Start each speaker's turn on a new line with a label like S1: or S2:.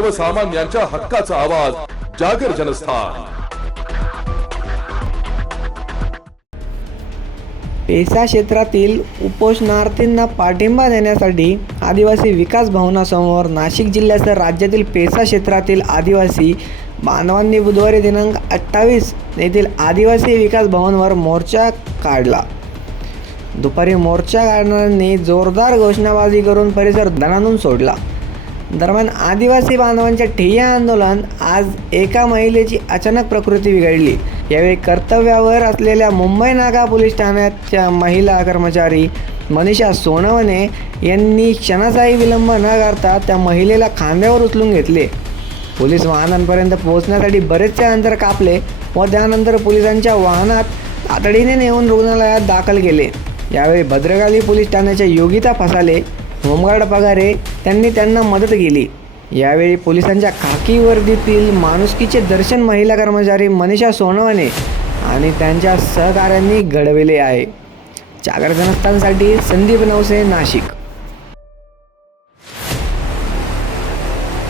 S1: सर्वसामान्यांच्या हक्काचा आवाज जागर जनस्थान.
S2: पेसा क्षेत्रातील उपोषणार्थींना पाठिंबा देण्यासाठी आदिवासी विकास भवनासमोर नाशिक जिल्ह्यासह राज्यातील पेसा क्षेत्रातील आदिवासी बांधवांनी बुधवारी दिनांक अठ्ठावीस येथील आदिवासी विकास भवनवर मोर्चा काढला. दुपारी मोर्चा काढणाऱ्यांनी जोरदार घोषणाबाजी करून परिसर दणानून सोडला. दरम्यान आदिवासी बांधवांच्या ठिय्या आंदोलन आज एका महिलेची अचानक प्रकृती बिघडली. यावेळी कर्तव्यावर असलेल्या मुंबई नागा पोलीस ठाण्याच्या महिला कर्मचारी मनीषा सोनवणे यांनी क्षणाचाही विलंब न करता त्या महिलेला खांद्यावर उचलून घेतले. पोलीस वाहनांपर्यंत पोहोचण्यासाठी बरेचसे अंतर कापले व त्यानंतर पोलिसांच्या वाहनात तातडीने नेऊन रुग्णालयात दाखल केले. यावेळी भद्रकाली पोलीस ठाण्याच्या योगिता फसाले होमगार्ड पगारे त्यांनी त्यांना मदत केली. यावेळी पोलिसांच्या खाकी वर्दीतील माणुसकीचे दर्शन महिला कर्मचारी मनीषा सोनवणे आणि त्यांच्या सहकाऱ्यांनी घडविले आहे. जागर जनस्थानसाठी संदीप नवसे नाशिक.